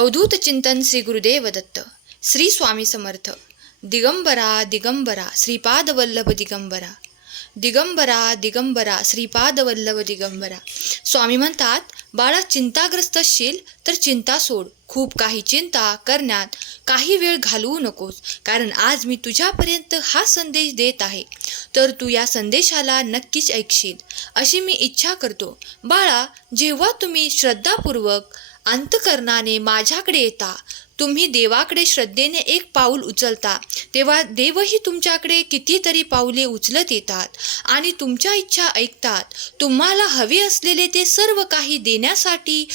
अवधूत चिंतन श्री गुरुदेव दत्त श्री स्वामी समर्थ. दिगंबरा दिगंबरा श्रीपाद वल्लभ दिगंबरा. दिगंबरा दिगंबरा श्रीपाद वल्लभ दिगंबरा. स्वामी म्हणतात बाळा चिंताग्रस्त असशील तर चिंता सोड. खूप काही चिंता करण्यात काही वेळ घालवू नकोस कारण आज मी तुझ्यापर्यंत हा संदेश देत आहे. तर तू या संदेशाला नक्कीच ऐकशील. अशी मी इच्छा करतो. बाळा जेव्हा तुम्ही श्रद्धापूर्वक अंतकरणाने माझ्याकडे येता. तुम्ही देवाकडे श्रद्धेने एक पाऊल उचलता. तेव्हा देवही तुमच्याकडे कितीतरी पाऊले उचलत येतात आणि तुमच्या इच्छा ऐकतात. तुम्हाला हवे असलेले ते सर्व काही देण्यासाठी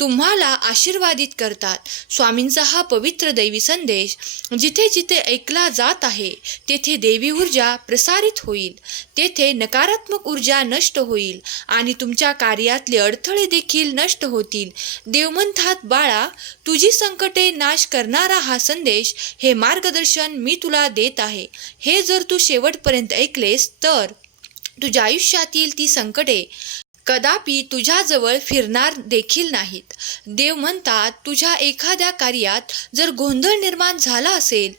तुम्हाला आशीर्वादित करतात. स्वामींचा हा पवित्र दैवी संदेश जिथे जिथे ऐकला जात आहे तेथे देवी ऊर्जा प्रसारित होईल. तेथे नकारात्मक ऊर्जा नष्ट होईल आणि तुमच्या कार्यातले अडथळे देखील नष्ट होतील. देवमंथात बाळा तुझी संकटे नाश करणारा हा संदेश हे मार्गदर्शन मी तुला देत आहे. हे जर तू शेवटपर्यंत ऐकलेस तर तुझ्या आयुष्यातील ती संकटे कदापि तुझ्याजवळ फिरणार देखील नाहीत. देव म्हणतात तुझ्या एखाद्या कार्यात जर गोंधळ निर्माण झाला असेल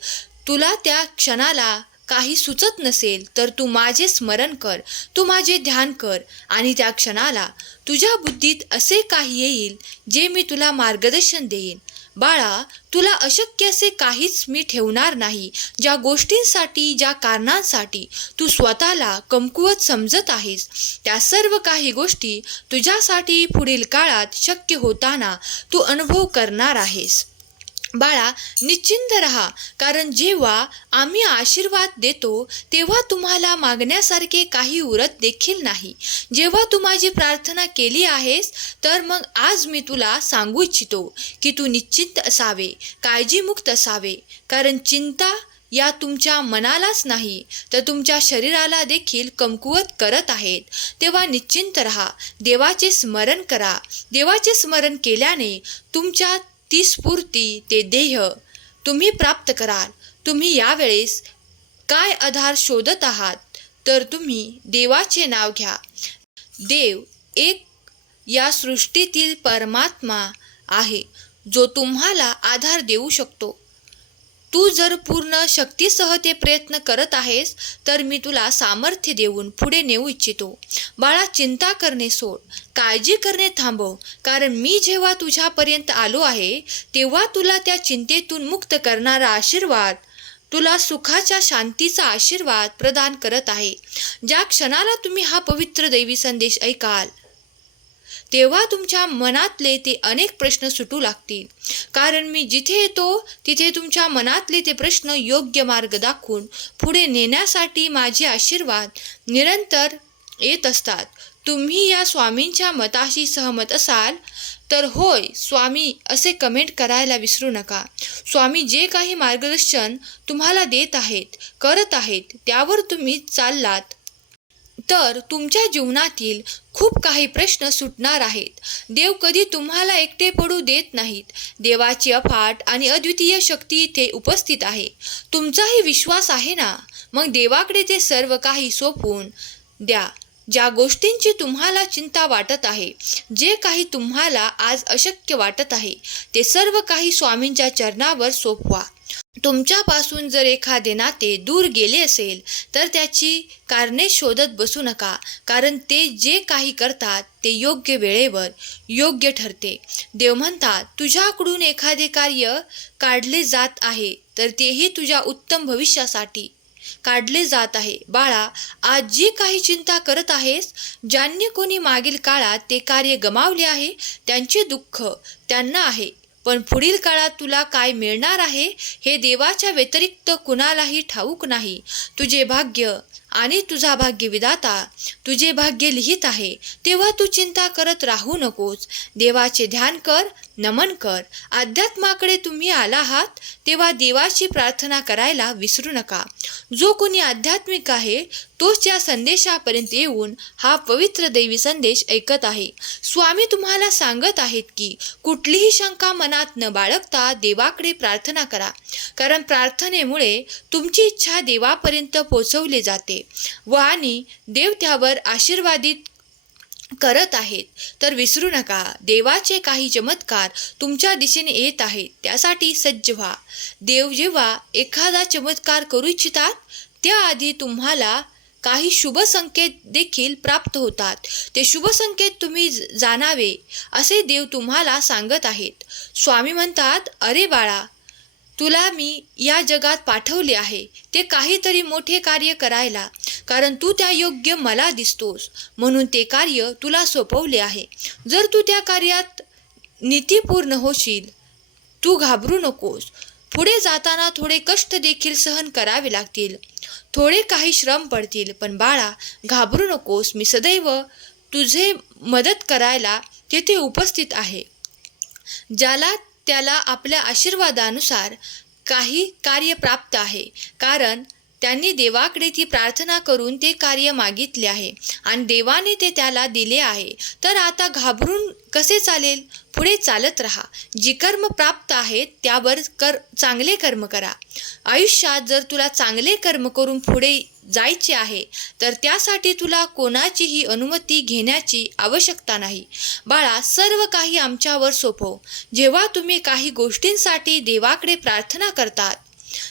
तुला त्या क्षणाला काही सुचत नसेल तर तू माझे स्मरण कर तू माझे ध्यान कर आणि त्या क्षणाला तुझ्या बुद्धीत असे काही येईल जे मी तुला मार्गदर्शन देईन. बाळा तुला अशक्य असे काहीच मी ठेवणार नाही. ज्या गोष्टींसाठी ज्या कारणांसाठी तू स्वतःला कमकुवत समजत आहेस त्या सर्व काही गोष्टी तुझ्यासाठी पुढील काळात शक्य होताना तू अनुभव करणार आहेस. बाळा निश्चिंत रहा कारण जेव्हा आम्ही आशीर्वाद देतो तेव्हा तुम्हाला मागण्यासारखे काही उरत देखील नाही. जेव्हा तू माझी प्रार्थना केली आहेस तर मग आज मी तुला सांगू इच्छितो की तू निश्चिंत असावे काळजीमुक्त असावे कारण चिंता या तुमच्या मनालाच नाही तर तुमच्या शरीराला देखील कमकुवत करत आहेत. तेव्हा निश्चिंत रहा देवाचे स्मरण करा. देवाचे स्मरण केल्याने तुमच्या ती स्फूर्ती ते देह तुम्ही प्राप्त कराल. तुम्ही यावेळेस काय आधार शोधत आहात तर तुम्ही देवाचे नाव घ्या. देव एक या सृष्टीतील परमात्मा आहे जो तुम्हाला आधार देऊ शकतो. तू जर पूर्ण शक्तीसह ते प्रयत्न करत आहेस तर मी तुला सामर्थ्य देऊन पुढे नेऊ इच्छितो. बाळा चिंता करणे सोड. काळजी करणे थांबव. कारण मी जेव्हा तुझ्यापर्यंत आलो आहे तेव्हा तुला त्या चिंतेतून मुक्त करणारा आशीर्वाद तुला सुखाच्या शांतीचा आशीर्वाद प्रदान करत आहे. ज्या क्षणाला तुम्ही हा पवित्र दैवी संदेश ऐकाल तेव्हा तुमच्या मनातले ते अनेक प्रश्न सुटू लागतील. कारण मी जिथे येतो तिथे तुमच्या मनातले ते प्रश्न योग्य मार्ग दाखवून पुढे नेण्यासाठी माझे आशीर्वाद निरंतर येत असतात. तुम्ही या स्वामींच्या मताशी सहमत असाल तर होय स्वामी असे कमेंट करायला विसरू नका. स्वामी जे काही मार्गदर्शन तुम्हाला देत आहेत करत आहेत त्यावर तुम्ही चाललात. तर तुमच्या जीवनातील खूप काही प्रश्न सुटणार आहेत. देव कधी तुम्हाला एकटे पडू देत नाहीत. देवाची अफाट आणि अद्वितीय शक्ती इथे उपस्थित आहे. तुमचाही विश्वास आहे ना? मग देवाकडे ते सर्व काही सोपवून द्या. ज्या गोष्टींची तुम्हाला चिंता वाटत आहे जे काही तुम्हाला आज अशक्य वाटत आहे ते सर्व काही स्वामींच्या चरणावर सोपवा. तुमच्यापासून जर एखादे नाते दूर गेले असेल तर त्याची कारणे शोधत बसू नका कारण ते जे काही करतात ते योग्य वेळेवर योग्य ठरते. देव म्हणतात तुझ्याकडून एखादे कार्य काढले जात आहे तर तेही तुझ्या उत्तम भविष्यासाठी. काढले जात आहे. बाळा आज जी काही चिंता करत आहेस ज्यांनी कोणी मागील काळात ते कार्य गमावले आहे त्यांचे दुःख त्यांना आहे. पण पुढील काळात तुला काय मिळणार आहे हे देवाच्या व्यतिरिक्त कुणालाही ठाऊक नाही. तुझे भाग्य आणि तुझा भाग्य विदाता तुझे भाग्य लिहित आहे. तेव्हा तू चिंता करत राहू नकोस. देवाचे ध्यान कर नमन कर. अध्यात्माकडे तुम्ही आला आहात तेव्हा देवाची प्रार्थना करायला विसरू नका. जो कोणी आध्यात्मिक आहे तोच या संदेशापर्यंत येऊन हा पवित्र देवी संदेश ऐकत आहे. स्वामी तुम्हाला सांगत आहेत की कुठलीही शंका मनात न बाळगता देवाकडे प्रार्थना करा. कारण प्रार्थनेमुळे तुमची इच्छा देवापर्यंत पोचवली जाते व आणि देव त्यावर आशीर्वादित करत आहेत तर विसरू नका. देवाचे काही चमत्कार तुमच्या दिशेने येत आहेत त्यासाठी सज्ज व्हा. देव जेव्हा एखादा चमत्कार करू इच्छितात त्याआधी तुम्हाला काही शुभ संकेत देखील प्राप्त होतात. ते शुभ संकेत तुम्ही जाणावे असे देव तुम्हाला सांगत आहेत. स्वामी म्हणतात अरे बाळा तुला मी या जगात पाठवले आहे. ते काहीतरी मोठे कार्य करायला कारण तू त्या योग्य मला दिसतोस. म्हणून ते कार्य तुला सोपवले आहे. जर तू त्या कार्यात नीतीपूर्ण होशील तू घाबरू नकोस. पुढे जाताना थोडे कष्ट देखील सहन करावे लागतील. थोडे काही श्रम पडतील पण बाळा घाबरू नकोस. मी सदैव तुझे मदत करायला तेथे उपस्थित आहे. ज्याला त्याला आपल्या आशीर्वादानुसार काही कार्य प्राप्त आहे. कारण त्यांनी देवाकडे ती प्रार्थना करून ते कार्य मागितले आहे आणि देवाने ते त्याला दिले आहे. तर आता घाबरून कसे चालेल? पुढे चालत राहा. जी कर्म प्राप्त आहेत त्यावर कर चांगले कर्म करा. आयुष्यात जर तुला चांगले कर्म करून पुढे जायचे आहे तर त्यासाठी तुला कोणाचीही अनुमती घेण्याची आवश्यकता नाही. बाळा सर्व काही आमच्यावर सोपव. जेव्हा तुम्ही काही गोष्टींसाठी देवाकडे प्रार्थना करतात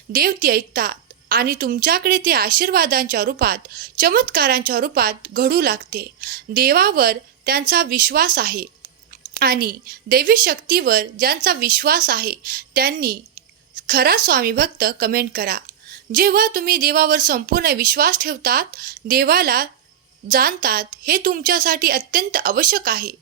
देव ती ऐकतात आणि तुमच्याकडे ते आशीर्वादांच्या रूपात चमत्कारांच्या रूपात घडू लागते. देवावर त्यांचा विश्वास आहे आणि देवी शक्तीवर ज्यांचा विश्वास आहे त्यांनी खरा स्वामी भक्त कमेंट करा. जेव्हा तुम्ही देवावर संपूर्ण विश्वास ठेवतात देवाला जाणतात हे तुमच्यासाठी अत्यंत आवश्यक आहे.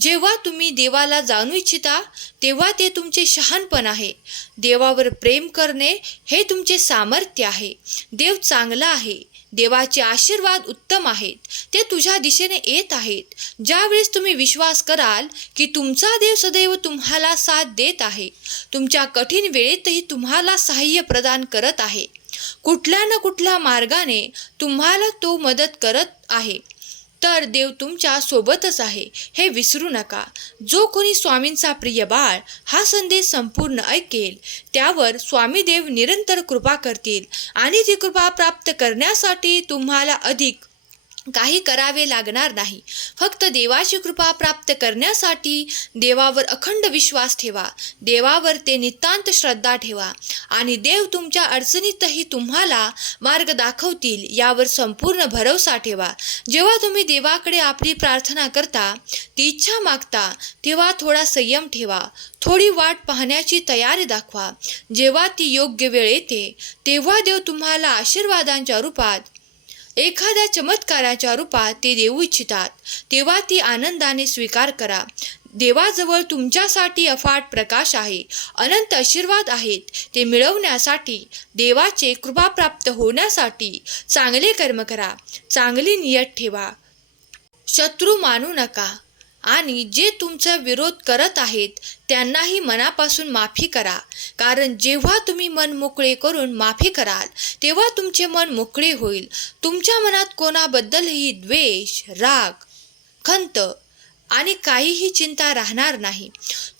जेव्हा तुम्ही देवाला जाणू इच्छिता तेव्हा ते तुमचे शहाणपण आहे. देवावर प्रेम करणे हे तुमचे सामर्थ्य आहे. देव चांगला आहे. देवाचे आशीर्वाद उत्तम आहेत. ते तुझ्या दिशेने येत आहेत. ज्यावेळेस तुम्ही विश्वास कराल की तुमचा देव सदैव तुम्हाला साथ देत आहे. तुमच्या कठीण वेळेतही तुम्हाला सहाय्य प्रदान करत आहे. कुठल्या ना कुठल्या मार्गाने तुम्हाला तो मदत करत आहे. तर देव तुमच्या सोबतच आहे. हे विसरू नका. जो कोणी स्वामींचा प्रिय बाळ हा संदेश संपूर्ण ऐकेल. त्यावर स्वामी देव निरंतर कृपा करतील आणि ती कृपा प्राप्त करण्यासाठी तुम्हाला अधिक काही करावे लागणार नाही. फक्त देवाची कृपा प्राप्त करण्यासाठी देवावर अखंड विश्वास ठेवा. देवावर ते नितांत श्रद्धा ठेवा. आणि देव तुमच्या अडचणीतही तुम्हाला मार्ग दाखवतील यावर संपूर्ण भरवसा ठेवा. जेव्हा तुम्ही देवाकडे आपली प्रार्थना करता ती इच्छा मागता तेव्हा थोडा संयम ठेवा. थोडी वाट पाहण्याची तयारी दाखवा. जेव्हा ती योग्य वेळ येते तेव्हा देव तुम्हाला आशीर्वादांच्या रूपात एखाद्या चमत्काराच्या रूपात ते देऊ इच्छितात तेव्हा ती आनंदाने स्वीकार करा. देवाजवळ तुमच्यासाठी अफाट प्रकाश आहे अनंत आशीर्वाद आहेत. ते मिळवण्यासाठी देवाचे कृपा प्राप्त होण्यासाठी चांगले कर्म करा चांगली नियत ठेवा. शत्रू मानू नका. आणि जे तुमचा विरोध करत आहेत त्यांनाही मनापासून माफी करा. कारण जेव्हा तुम्ही मन मोकळे करून माफी कराल तेव्हा तुमचे मन मोकळे होईल. तुमच्या मनात कोणाबद्दलही द्वेष राग खंत आणि काहीही चिंता राहणार नाही.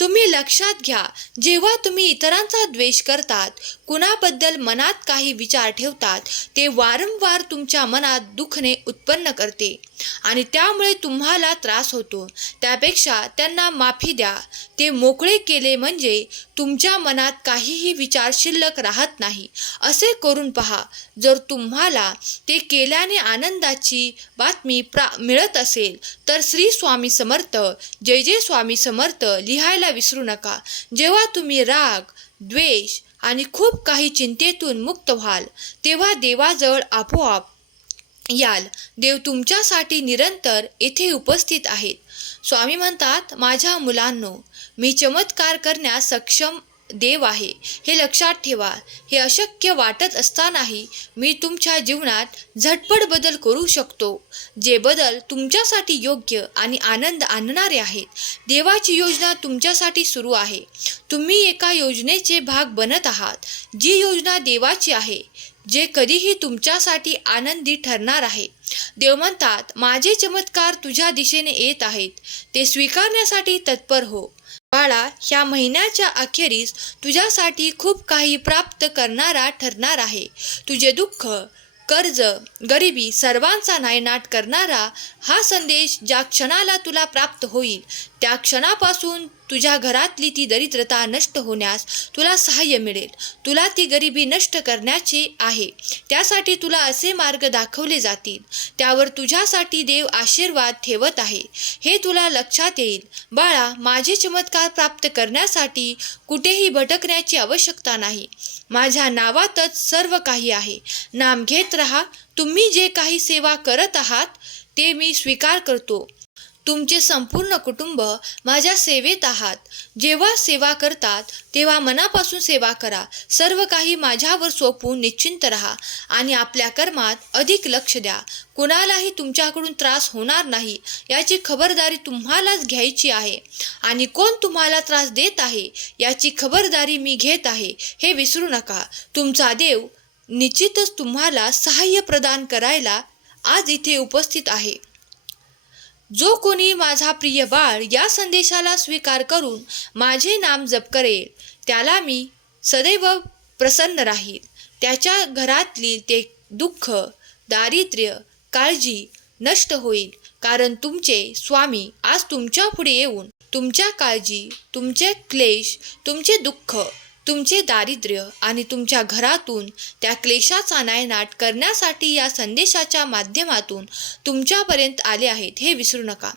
तुम्ही लक्षात घ्या जेव्हा तुम्ही इतरांचा द्वेष करतात कुणाबद्दल मनात काही विचार ठेवतात ते वारंवार तुमच्या मनात दुखणे उत्पन्न करते. आणि त्यामुळे तुम्हाला त्रास होतो. त्यापेक्षा त्यांना माफी द्या. ते मोकळे केले म्हणजे तुमच्या मनात काहीही विचार शिल्लक राहत नाही. असे करून पहा जर तुम्हाला ते केल्याने आनंदाची बातमी प्रा मिळत असेल तर श्री स्वामी समर्थ जय जय स्वामी समर्थ लिहायला विसरू नका. जेव्हा तुम्ही राग द्वेष आणि खूप काही चिंतेतून मुक्त व्हाल तेव्हा देवाजवळ आपोआप याल. देव तुमच्यासाठी निरंतर येथे उपस्थित आहेत. स्वामी म्हणतात माझ्या मुलांनो मी चमत्कार करण्यास सक्षम देव आहे. हे लक्षात ठेवा. हे अशक्य वाटत असतानाही मी तुमच्या जीवनात झटपट बदल करू शकतो जे बदल तुमच्यासाठी योग्य आणि आनंद आणणारे आहेत. देवाची योजना तुमच्यासाठी सुरू आहे. तुम्ही एका योजनेचे भाग बनत आहात जी योजना देवाची आहे जे कधीही तुमच्यासाठी आनंदी ठरणार आहे. देव म्हणतात माझे चमत्कार तुझ्या दिशेने येत आहेत. ते स्वीकारण्यासाठी तत्पर हो. बाळा ह्या महिन्याच्या अखेरीस तुझ्यासाठी खूप काही प्राप्त करणारा ठरणार आहे. तुझे दुःख कर्ज गरिबी सर्वांचा नायनाट करणारा हा संदेश ज्या क्षणाला तुला प्राप्त होईल त्या क्षणापासून तुझ्या घरातली ती दरिद्रता नष्ट होण्यास तुला सहाय्य मिळेल. तुला ती गरिबी नष्ट करण्याची आहे. त्यासाठी तुला असे मार्ग दाखवले जातील. त्यावर तुझ्यासाठी देव आशीर्वाद ठेवत आहे. हे तुला लक्षात येईल. बाळा माझे चमत्कार प्राप्त करण्यासाठी कुठेही भटकण्याची आवश्यकता नाही. माझ्या नावातच सर्व काही आहे. नाम घेत रहा. तुम्ही जे काही सेवा करत आहात ते मी स्वीकार करतो. तुमचे संपूर्ण कुटुंब माझ्या सेवेत आहात. जेव्हा सेवा करतात तेव्हा मनापासून सेवा करा. सर्व काही माझ्यावर सोपवून निश्चिंत राहा आणि आपल्या कर्मात अधिक लक्ष द्या. कुणालाही तुमच्याकडून त्रास होणार नाही याची खबरदारी तुम्हालाच घ्यायची आहे. आणि कोण तुम्हाला त्रास देत आहे याची खबरदारी मी घेत आहे हे विसरू नका. तुमचा देव निश्चितच तुम्हाला सहाय्य प्रदान करायला आज इथे उपस्थित आहे. जो कोणी माझा प्रिय बाळ या संदेशाला स्वीकार करून माझे नाम जप करेल त्याला मी सदैव प्रसन्न राहील. त्याच्या घरातली ते दुःख दारिद्र्य काळजी नष्ट होईल कारण तुमचे स्वामी आज तुमच्यापुढे येऊन तुमच्या काळजी तुमचे क्लेश तुमचे दुःख तुमचे दारिद्र्य आणि तुमच्या घरातून त्या क्लेशाचा नायनाट करण्यासाठी या संदेशाच्या माध्यमातून तुमच्यापर्यंत आले आहेत हे विसरू नका.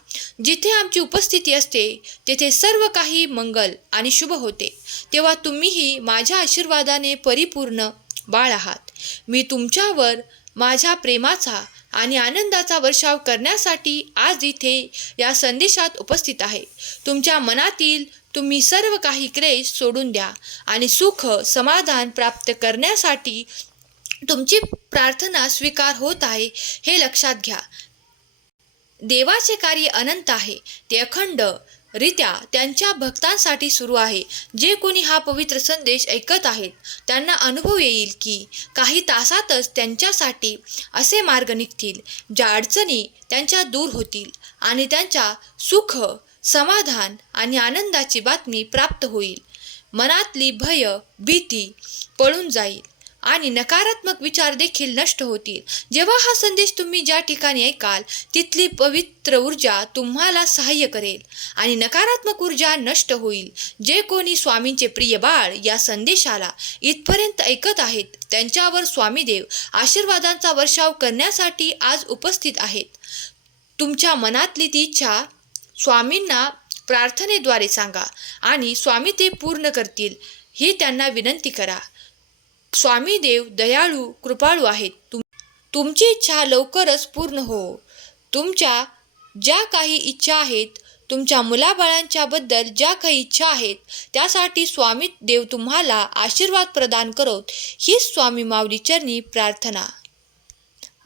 जिथे आमची उपस्थिती असते तेथे सर्व काही मंगल आणि शुभ होते. तेव्हा तुम्हीही माझ्या आशीर्वादाने परिपूर्ण बाळ आहात. मी तुमच्यावर माझ्या प्रेमाचा आणि आनंदाचा वर्षाव करण्यासाठी आज इथे या संदेशात उपस्थित आहे. तुमच्या मनातील तुम्ही सर्व काही क्लेश सोडून द्या आणि सुख समाधान प्राप्त करण्यासाठी तुमची प्रार्थना स्वीकार होत आहे हे लक्षात घ्या. देवाचे कार्य अनंत आहे. ते अखंड रित्या त्यांच्या भक्तांसाठी सुरू आहे. जे कोणी हा पवित्र संदेश ऐकत आहेत त्यांना अनुभव येईल की काही तासातच त्यांच्यासाठी असे मार्ग निघतील ज्या अडचणी त्यांच्या दूर होतील आणि त्यांच्या सुख समाधान आणि आनंदाची बातमी प्राप्त होईल. मनातली भय भीती पळून जाईल आणि नकारात्मक विचार देखील नष्ट होतील. जेव्हा हा संदेश तुम्ही ज्या ठिकाणी ऐकाल तिथली पवित्र ऊर्जा तुम्हाला सहाय्य करेल आणि नकारात्मक ऊर्जा नष्ट होईल. जे कोणी स्वामींचे प्रिय बाळ या संदेशाला इथपर्यंत ऐकत आहेत त्यांच्यावर स्वामीदेव आशीर्वादांचा वर्षाव करण्यासाठी आज उपस्थित आहेत. तुमच्या मनातली ती इच्छा स्वामींना प्रार्थनेद्वारे सांगा आणि स्वामी ते पूर्ण करतील ही त्यांना विनंती करा. स्वामी देव दयाळू कृपाळू आहेत. तुम तुमची इच्छा लवकरच पूर्ण हो. तुमच्या ज्या काही इच्छा आहेत तुमच्या मुलाबाळांच्याबद्दल ज्या काही इच्छा आहेत त्यासाठी स्वामी देव तुम्हाला आशीर्वाद प्रदान करोत. हीच स्वामी माऊली चरणी प्रार्थना.